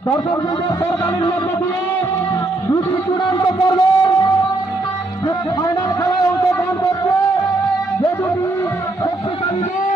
দর্শকদের সরকারের মধ্য দিয়ে দুটি চূড়ান্ত পর্বে ফাইনাল খেলায় অংশগ্রহণ করছে যে দুটি শক্তিশালী